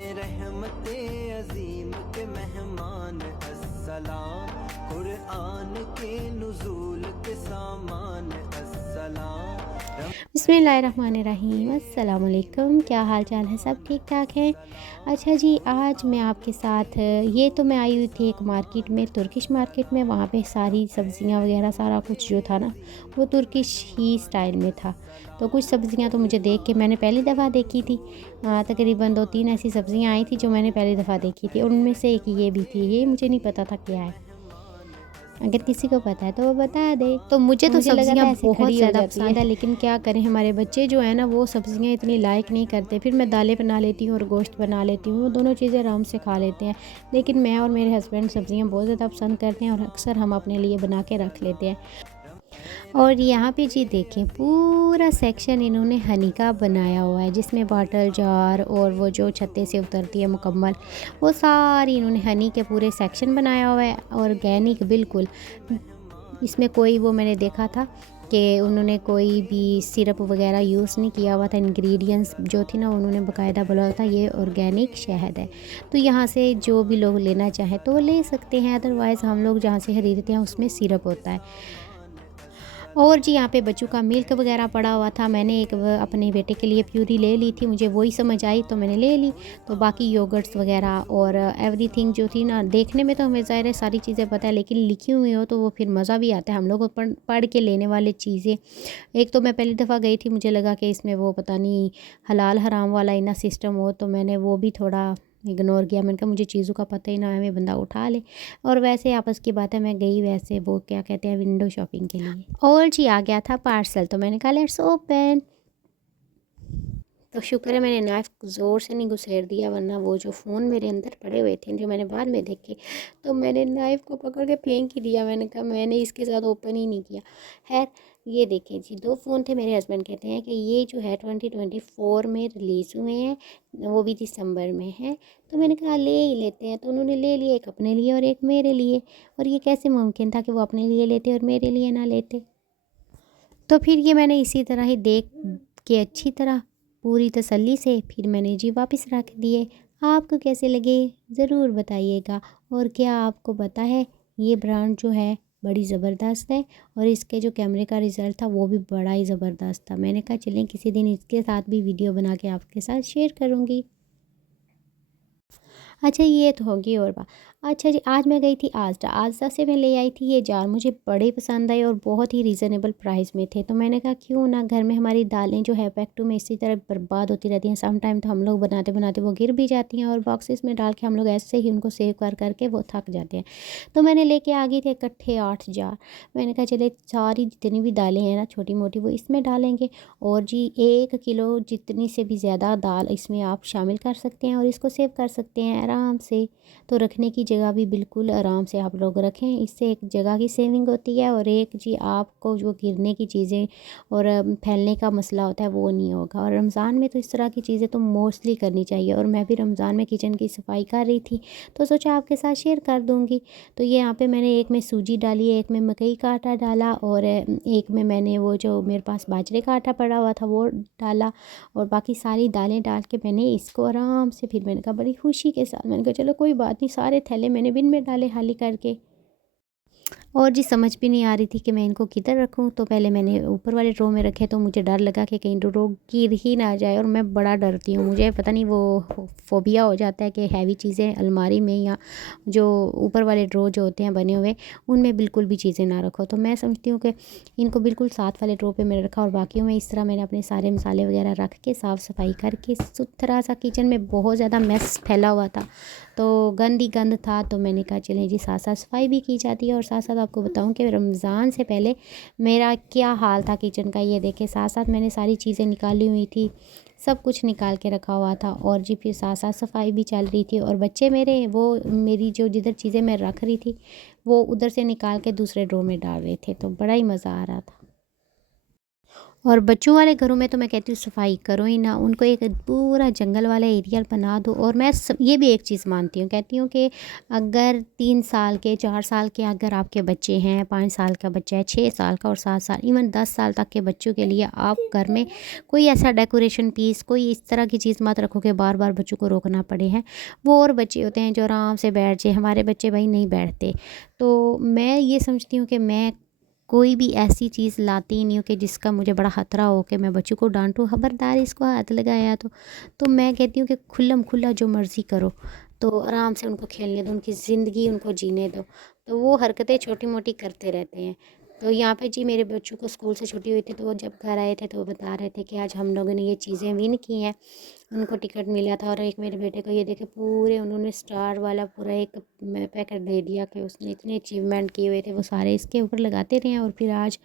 रहमते अजीम के मेहमान अस्सलाम, कुरान के नुज़ूल के सामान अस्सलाम। बिस्मिल्लाहिर्रहमानिर्रहीम, अस्सलाम वालेकुम। क्या हाल चाल है? सब ठीक ठाक है। अच्छा जी, आज मैं आपके साथ ये तो मैं आई हुई थी एक मार्केट में, तुर्किश मार्केट में। वहाँ पे सारी सब्ज़ियाँ वगैरह सारा कुछ जो था ना, वो तुर्किश ही स्टाइल में था। तो कुछ सब्ज़ियाँ तो मुझे देख के मैंने पहली दफ़ा देखी थी। तकरीबन 2-3 ऐसी सब्ज़ियाँ आई थी जो मैंने पहली दफ़ा देखी थी। उनमें से एक ये भी थी। ये मुझे नहीं पता था क्या है। अगर किसी को पता है तो वो बता दे। तो मुझे मुझे लगा सब्ज़ियाँ था ऐसे बहुत खड़ी हो ज़्यादा जाती पसंद है, लेकिन क्या करें, हमारे बच्चे जो है ना वो सब्ज़ियाँ इतनी लाइक नहीं करते। फिर मैं दालें बना लेती हूँ और गोश्त बना लेती हूँ, वो दोनों चीज़ें आराम से खा लेते हैं। लेकिन मैं और मेरे हस्बैंड सब्ज़ियाँ बहुत ज़्यादा पसंद करते हैं और अक्सर हम अपने लिए बना के रख लेते हैं। और यहाँ पे जी देखें, पूरा सेक्शन इन्होंने हनी का बनाया हुआ है, जिसमें बॉटल जार और वो जो छत्ते से उतरती है मुकम्मल, वो सारी इन्होंने हनी के पूरे सेक्शन बनाया हुआ है। ऑर्गेनिक बिल्कुल। इसमें कोई वो मैंने देखा था कि उन्होंने कोई भी सिरप वगैरह यूज़ नहीं किया हुआ था। इंग्रेडिएंट्स जो थी ना, उन्होंने बकायदा बोला हुआ था ये ऑर्गेनिक शहद है। तो यहाँ से जो भी लोग लेना चाहें तो वो ले सकते हैं, अदरवाइज़ हम लोग जहाँ से ख़रीदते हैं उसमें सिरप होता है। और जी यहाँ पे बच्चों का मिल्क वगैरह पड़ा हुआ था। मैंने एक अपने बेटे के लिए प्यूरी ले ली थी, मुझे वही समझ आई तो मैंने ले ली। तो बाकी योगर्ट्स वगैरह और एवरीथिंग जो थी ना, देखने में तो हमें ज़ाहिर है सारी चीज़ें पता है, लेकिन लिखी हुई हो तो वो फिर मज़ा भी आता है। हम लोग को पढ़ पढ़ के लेने वाली चीज़ें। एक तो मैं पहली दफ़ा गई थी, मुझे लगा कि इसमें वो पता नहीं हलाल हराम वाला इतना सिस्टम हो, तो मैंने वो भी थोड़ा इग्नोर किया। मैंने कहा मुझे चीज़ों का पता ही ना है, मैं बंदा उठा ले। और वैसे आपस की बात है, मैं गई वैसे वो क्या कहते हैं विंडो शॉपिंग के लिए। और जी आ गया था पार्सल, तो मैंने कहा लेट्स ओपन। तो शुक्र है मैंने नाइफ़ ज़ोर से नहीं घुसेड़ दिया, वरना वो जो फ़ोन मेरे अंदर पड़े हुए थे जो मैंने बाद में देखे, तो मैंने नाइफ़ को पकड़ के फेंक ही दिया। मैंने कहा मैंने इसके साथ ओपन ही नहीं किया। खैर, ये देखें जी, 2 फ़ोन थे। मेरे हस्बैंड कहते हैं कि ये जो है 2024 में रिलीज़ हुए हैं, वो भी दिसंबर में है। तो मैंने कहा ले ही लेते हैं, तो उन्होंने ले लिए, एक अपने लिए और एक मेरे लिए। और ये कैसे मुमकिन था कि वो अपने लिए लेते और मेरे लिए ना लेते। तो फिर ये मैंने इसी तरह ही देख के अच्छी तरह पूरी तसल्ली से फिर मैंने जी वापस रख दिए। आपको कैसे लगे ज़रूर बताइएगा। और क्या आपको पता है, ये ब्रांड जो है बड़ी ज़बरदस्त है, और इसके जो कैमरे का रिज़ल्ट था वो भी बड़ा ही ज़बरदस्त था। मैंने कहा चलें किसी दिन इसके साथ भी वीडियो बना के आपके साथ शेयर करूँगी। अच्छा, ये तो होगी और बात। अच्छा जी, आज मैं गई थी आज़दा। आज़दा से मैं ले आई थी ये जार, मुझे बड़े पसंद आए और बहुत ही रीज़नेबल प्राइस में थे। तो मैंने कहा क्यों ना, घर में हमारी दालें जो है पैक्टू में इसी तरह बर्बाद होती रहती हैं। सम टाइम तो हम लोग बनाते बनाते वो गिर भी जाती हैं, और बॉक्सेस में डाल के हम लोग ऐसे ही उनको सेव कर करके वो थक जाते हैं। तो मैंने लेके आ गई थी इकट्ठे 8 जार। मैंने कहा चले सारी जितनी भी दालें हैं ना छोटी मोटी, वो इसमें डालेंगे। और जी 1 किलो जितनी से भी ज़्यादा दाल इसमें आप शामिल कर सकते हैं और इसको सेव कर सकते हैं आराम से। तो रखने की जगह भी बिल्कुल आराम से आप लोग रखें, इससे एक जगह की सेविंग होती है, और एक जी आपको जो गिरने की चीज़ें और फैलने का मसला होता है वो नहीं होगा। और रमज़ान में तो इस तरह की चीज़ें तो मोस्टली करनी चाहिए। और मैं भी रमज़ान में किचन की सफाई कर रही थी, तो सोचा आपके साथ शेयर कर दूँगी। तो ये यहाँ पे मैंने एक में सूजी डाली, एक में मकई का आटा डाला, और एक में मैंने वो जो मेरे पास बाजरे का आटा पड़ा हुआ था वो डाला। और बाकी सारी दालें डाल के मैंने इसको आराम से, फिर मैंने कहा बड़ी खुशी के साथ, मैंने कहा चलो कोई बात नहीं, सारे थैले मैंने बिन में डाले खाली करके। और जी समझ भी नहीं आ रही थी कि मैं इनको किधर रखूँ। तो पहले मैंने ऊपर वाले ड्रॉ में रखे, तो मुझे डर लगा कि कहीं ड्रॉ गिर ही ना जाए, और मैं बड़ा डरती हूँ, मुझे पता नहीं वो फ़ोबिया हो जाता है कि हैवी चीज़ें अलमारी में या जो ऊपर वाले ड्रॉ जो होते हैं बने हुए, उनमें बिल्कुल भी चीज़ें ना रखो। तो मैं समझती हूँ कि इनको बिल्कुल साथ वाले ड्रॉ पे मैंने रखा, और बाकियों में इस तरह मैंने अपने सारे मसाले वगैरह रख के साफ़ सफाई करके, सुथरा सा किचन में बहुत ज़्यादा मैस फैला हुआ था, तो गंद ही गंद था। तो मैंने कहा चलें जी, साथ साथ सफाई भी की जाती है। और साथ साथ आपको बताऊं कि रमज़ान से पहले मेरा क्या हाल था किचन का, ये देखे। साथ साथ मैंने सारी चीज़ें निकाली हुई थी, सब कुछ निकाल के रखा हुआ था, और जी फिर साथ साथ सफाई भी चल रही थी। और बच्चे मेरे वो मेरी जो जिधर चीज़ें मैं रख रही थी वो उधर से निकाल के दूसरे ड्रॉर में डाल रहे थे, तो बड़ा ही मज़ा आ रहा था। और बच्चों वाले घरों में तो मैं कहती हूँ सफाई करो ही ना, उनको एक पूरा जंगल वाला एरिया बना दो। और मैं ये भी एक चीज़ मानती हूँ, कहती हूँ कि अगर 3 साल के 4 साल के अगर आपके बच्चे हैं, 5 साल का बच्चा है, 6 साल का और 7 साल, इवन 10 साल तक के बच्चों के लिए आप घर में कोई ऐसा डेकोरेशन पीस, कोई इस तरह की चीज़ मत रखो कि बार बार बच्चों को रोकना पड़े हैं। वो और बच्चे होते हैं जो आराम से बैठ जाए, हमारे बच्चे भाई नहीं बैठते। तो मैं ये समझती हूँ कि मैं कोई भी ऐसी चीज़ लाती ही नहीं हूँ कि जिसका मुझे बड़ा ख़तरा हो कि मैं बच्चों को डांटूँ, खबरदार इसको हाथ लगाया तो मैं कहती हूँ कि खुल्लम खुल्ला जो मर्ज़ी करो, तो आराम से उनको खेलने दो, उनकी ज़िंदगी उनको जीने दो। तो वो हरकतें छोटी मोटी करते रहते हैं। तो यहाँ पे जी मेरे बच्चों को स्कूल से छुट्टी हुई थी, तो वो जब घर आए थे तो वो बता रहे थे कि आज हम लोगों ने ये चीज़ें विन की हैं, उनको टिकट मिला था। और एक मेरे बेटे को ये देखे पूरे उन्होंने स्टार वाला पूरा एक पैकेट दे दिया कि उसने इतने अचीवमेंट किए हुए थे, वो सारे इसके ऊपर लगाते रहे। और फिर आज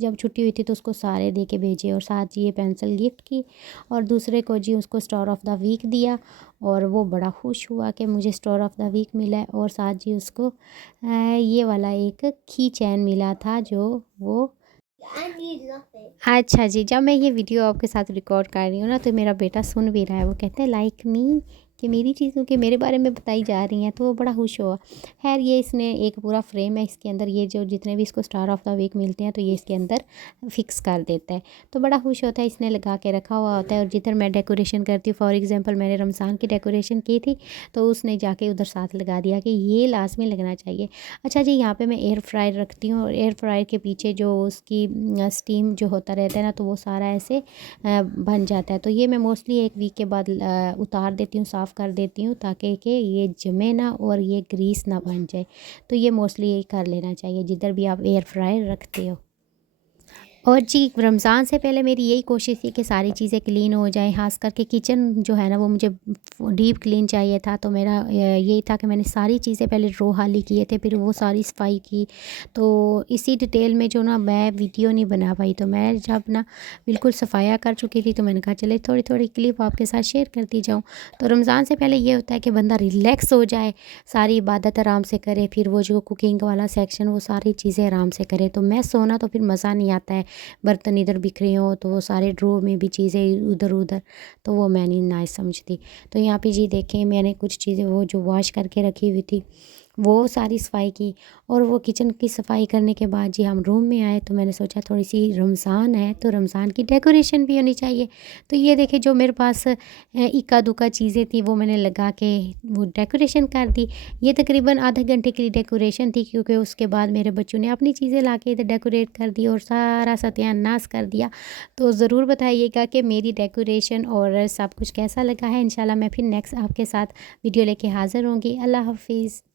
जब छुट्टी हुई थी तो उसको सारे दे के भेजे, और साथ जी ये पेंसिल गिफ्ट की, और दूसरे को जी उसको स्टार ऑफ द वीक दिया। और वो बड़ा खुश हुआ कि मुझे स्टार ऑफ द वीक मिला है। और साथ जी उसको ये वाला एक की चैन मिला था जो वो अच्छा जी, जब मैं ये वीडियो आपके साथ रिकॉर्ड कर रही हूँ ना, तो मेरा बेटा सुन भी रहा है। वो कहता है लाइक मी, कि मेरी चीज़ों के मेरे बारे में बताई जा रही हैं, तो वो बड़ा खुश हुआ। खैर ये इसने एक पूरा फ्रेम है, इसके अंदर ये जो जितने भी इसको स्टार ऑफ द वीक मिलते हैं तो ये इसके अंदर फिक्स कर देता है। तो बड़ा खुश होता है, इसने लगा के रखा हुआ होता है। और जिधर मैं डेकोरेशन करती हूँ, फॉर एग्ज़ाम्पल मैंने रमज़ान की डेकोरेशन की थी, तो उसने जाके उधर साथ लगा दिया कि ये लाज़मी लगना चाहिए। अच्छा जी, यहाँ पे मैं एयर फ्रायर रखती हूँ, और एयर फ्रायर के पीछे जो उसकी स्टीम जो होता रहता है ना, तो वो सारा ऐसे बन जाता है। तो ये मैं मोस्टली 1 वीक के बाद उतार देती हूँ, साफ़ कर देती हूँ, ताकि कि ये जमे ना और ये ग्रीस ना बन जाए। तो ये मोस्टली यही कर लेना चाहिए जिधर भी आप एयर फ्रायर रखते हो। और जी रमज़ान से पहले मेरी यही कोशिश थी कि सारी चीज़ें क्लीन हो जाएँ, ख़ास करके किचन जो है ना वो मुझे डीप क्लीन चाहिए था। तो मेरा यही था कि मैंने सारी चीज़ें पहले ड्रो खाली किए थे, फिर वो सारी सफाई की। तो इसी डिटेल में जो ना मैं वीडियो नहीं बना पाई, तो मैं जब ना बिल्कुल सफाया कर चुकी थी, तो मैंने कहा चले थोड़ी थोड़ी क्लिप आपके साथ शेयर करती जाऊँ। तो रमज़ान से पहले ये होता है कि बंदा रिलैक्स हो जाए, सारी इबादत आराम से करे, फिर वो जो कुकिंग वाला सेक्शन वो सारी चीज़ें आराम से करे। तो मैं सोना तो फिर मज़ा नहीं आता है, बर्तन इधर बिखरे हों तो वो सारे ड्रॉ में भी चीज़ें उधर उधर, तो वो मैं नहीं नाइस समझती। तो यहाँ पे जी देखें मैंने कुछ चीज़ें वो जो वॉश करके रखी हुई थी वो सारी सफाई की। और वो किचन की सफाई करने के बाद जी हम रूम में आए, तो मैंने सोचा थोड़ी सी रमज़ान है तो रमज़ान की डेकोरेशन भी होनी चाहिए। तो ये देखिए जो मेरे पास इक्का दुक्का चीज़ें थी वो मैंने लगा के वो डेकोरेशन कर दी। ये तकरीबन आधे घंटे की डेकोरेशन थी, क्योंकि उसके बाद मेरे बच्चों ने अपनी चीज़ें ला के इधर डेकोरेट कर दी और सारा सत्यानाश कर दिया। तो ज़रूर बताइएगा कि मेरी डेकोरेशन और सब कुछ कैसा लगा है। इंशाल्लाह मैं फिर नेक्स्ट आपके साथ वीडियो लेके हाज़िर होंगी। अल्लाह हाफ़िज़।